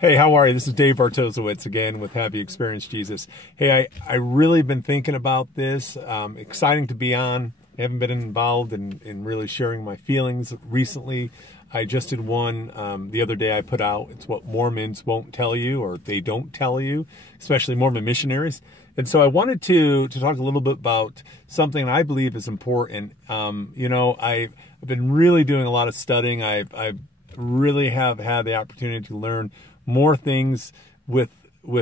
Hey, how are you? This is Dave Bartosowitz again with Have You Experienced Jesus? Hey, I really been thinking about this. Exciting to be on. I haven't been involved in really sharing my feelings recently. I just did one the other day I put out. It's what Mormons won't tell you, or they don't tell you, especially Mormon missionaries. And so I wanted to talk a little bit about something I believe is important. I've been really doing a lot of studying. I really have had the opportunity to learn more things with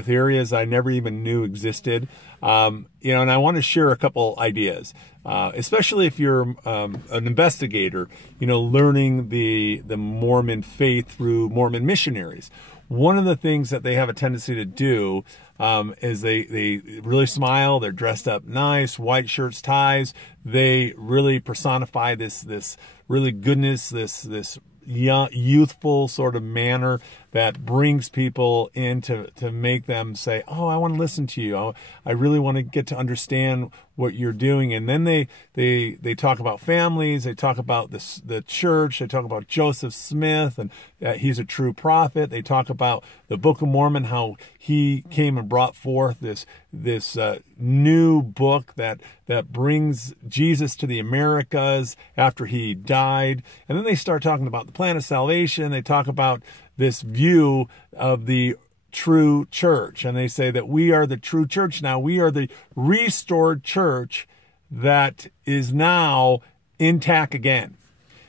areas I never even knew existed. And I want to share a couple ideas, especially if you're an investigator, learning the Mormon faith through Mormon missionaries. One of the things that they have a tendency to do is they really smile. They're dressed up nice, white shirts, ties. They really personify this really goodness, this young, youthful sort of manner that brings people in to make them say, oh, I want to listen to you. I really want to get to understand what you're doing. And then they talk about families. They talk about the church. They talk about Joseph Smith and he's a true prophet. They talk about the Book of Mormon, how he came and brought forth this new book that brings Jesus to the Americas after he died. And then they start talking about the plan of salvation. They talk about this view of the true church. And they say that we are the true church now. We are the restored church that is now intact again.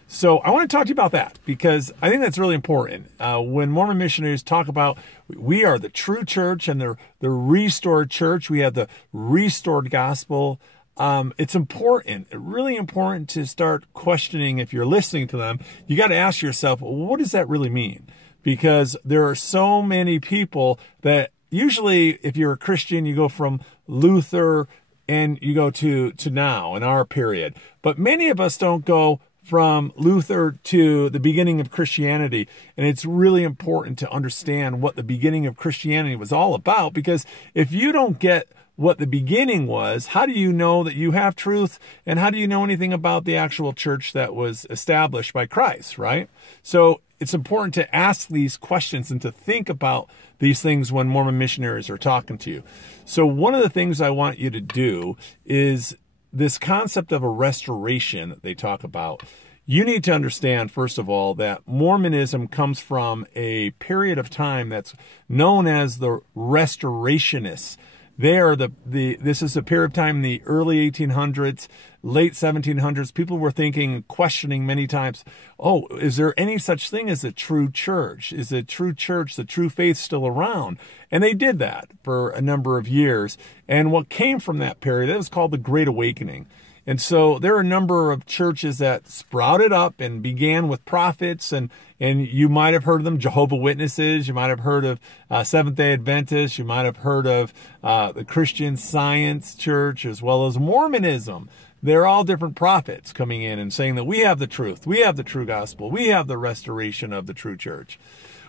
So I want to talk to you about that because I think that's really important. When Mormon missionaries talk about we are the true church and the restored church, we have the restored gospel. It's important, really important to start questioning. If you're listening to them, you got to ask yourself, well, what does that really mean? Because there are so many people that usually, if you're a Christian, you go from Luther and you go to now in our period. But many of us don't go from Luther to the beginning of Christianity. And it's really important to understand what the beginning of Christianity was all about, because if you don't get what the beginning was, how do you know that you have truth? And how do you know anything about the actual church that was established by Christ, right? So it's important to ask these questions and to think about these things when Mormon missionaries are talking to you. So one of the things I want you to do is this concept of a restoration that they talk about. You need to understand, first of all, that Mormonism comes from a period of time that's known as the Restorationists. This is a period of time in the early 1800s, late 1700s. People were thinking, questioning many times, oh, is there any such thing as a true church? Is the true church, the true faith still around? And they did that for a number of years. And what came from that period, it was called the Great Awakening. And so there are a number of churches that sprouted up and began with prophets, and you might have heard of them, Jehovah's Witnesses, you might have heard of Seventh-day Adventists, you might have heard of the Christian Science Church, as well as Mormonism. They're all different prophets coming in and saying that we have the truth, we have the true gospel, we have the restoration of the true church.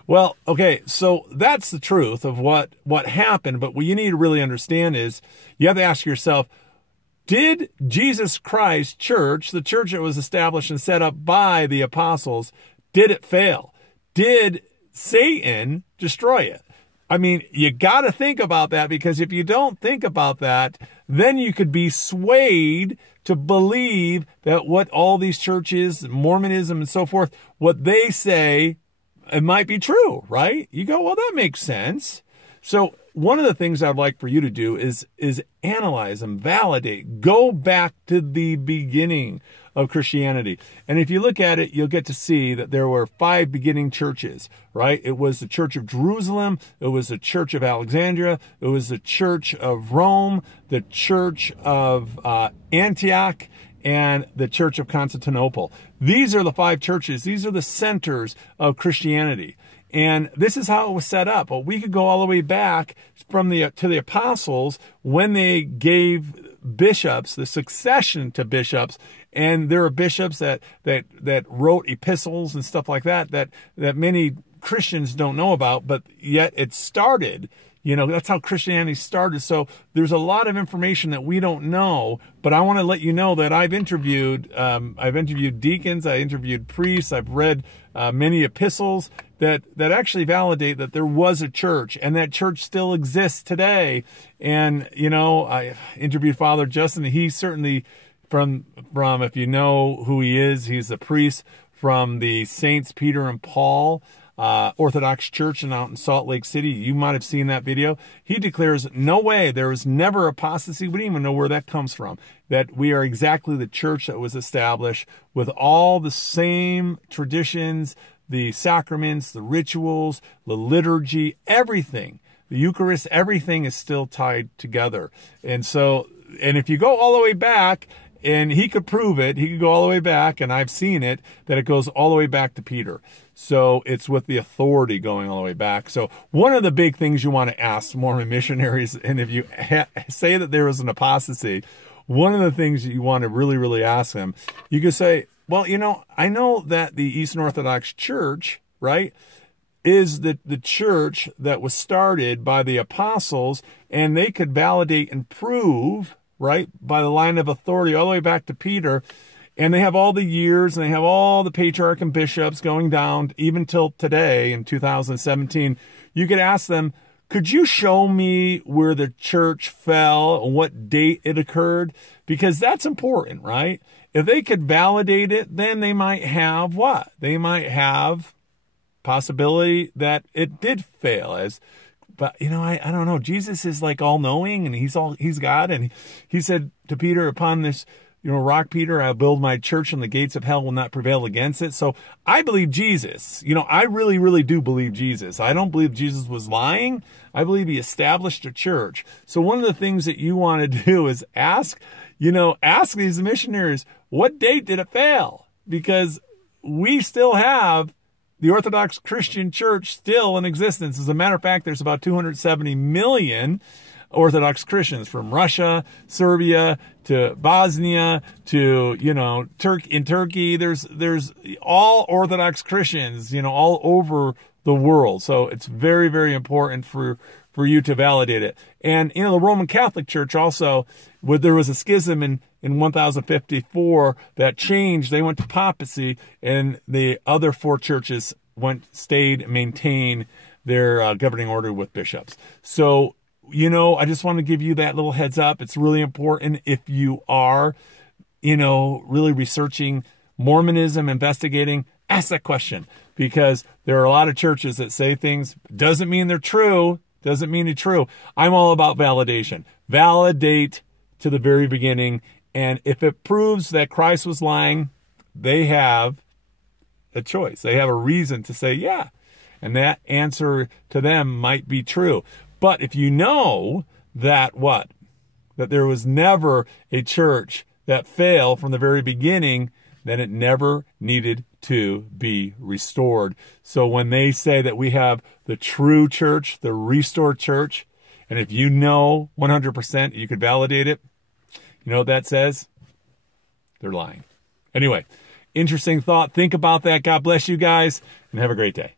Well, okay, so that's the truth of what happened, but what you need to really understand is you have to ask yourself, did Jesus Christ Church, the church that was established and set up by the apostles, did it fail? Did Satan destroy it? I mean, you got to think about that, because if you don't think about that, then you could be swayed to believe that what all these churches, Mormonism and so forth, what they say, it might be true, right? You go, well, that makes sense. So one of the things I'd like for you to do is analyze and validate, go back to the beginning of Christianity. And if you look at it, you'll get to see that there were 5 beginning churches, right? It was the Church of Jerusalem. It was the Church of Alexandria. It was the Church of Rome, the Church of Antioch, and the Church of Constantinople. These are the 5 churches. These are the centers of Christianity. And this is how it was set up. Well, we could go all the way back to the apostles when they gave bishops, the succession to bishops, and there are bishops that wrote epistles and stuff like that many Christians don't know about, but yet it started You know, that's how Christianity started. So there's a lot of information that we don't know, but I want to let you know that I've interviewed deacons, I interviewed priests, I've read many epistles that actually validate that there was a church, and that church still exists today. And, you know, I interviewed Father Justin. He certainly, from if you know who he is, he's a priest from the Saints Peter and Paul Orthodox Church and out in Salt Lake City. You might have seen that video. He declares, no way, there was never apostasy. We didn't even know where that comes from. That we are exactly the church that was established with all the same traditions, the sacraments, the rituals, the liturgy, everything. The Eucharist, everything is still tied together. And so, and if you go all the way back, and he could prove it, he could go all the way back, and I've seen it, that it goes all the way back to Peter. So it's with the authority going all the way back. So one of the big things you want to ask Mormon missionaries, and if you say that there was an apostasy, one of the things you want to really, really ask them, you could say, well, you know, I know that the Eastern Orthodox Church, right, is the church that was started by the apostles, and they could validate and prove, right, by the line of authority all the way back to Peter. And they have all the years, and they have all the patriarch and bishops going down even till today in 2017. You could ask them, could you show me where the church fell and what date it occurred? Because that's important, right? If they could validate it, then they might have what? They might have possibility that it did fail. But, you know, I don't know. Jesus is like all-knowing, and he's God. And he said to Peter, upon this, you know, rock, Peter, I'll build my church, and the gates of hell will not prevail against it. So I believe Jesus. You know, I really, really do believe Jesus. I don't believe Jesus was lying. I believe he established a church. So one of the things that you want to do is ask these missionaries, what date did it fail? Because we still have the Orthodox Christian Church still in existence. As a matter of fact, there's about 270 million Orthodox Christians from Russia, Serbia, to Bosnia, to, you know, in Turkey. There's all Orthodox Christians, you know, all over the world. So it's very, very important for you to validate it. And, you know, the Roman Catholic Church also, there was a schism in 1054 that changed. They went to papacy, and the other four churches maintained their governing order with bishops. So, you know, I just want to give you that little heads up. It's really important if you are, you know, really researching Mormonism, investigating, ask that question, because there are a lot of churches that say things, doesn't mean they're true, doesn't mean they're true. I'm all about validation. Validate to the very beginning, and if it proves that Christ was lying, they have a choice. They have a reason to say, yeah, and that answer to them might be true. But if you know that that there was never a church that failed from the very beginning, then it never needed to be restored. So when they say that we have the true church, the restored church, and if you know 100% you could validate it, you know what that says? They're lying. Anyway, interesting thought. Think about that. God bless you guys, and have a great day.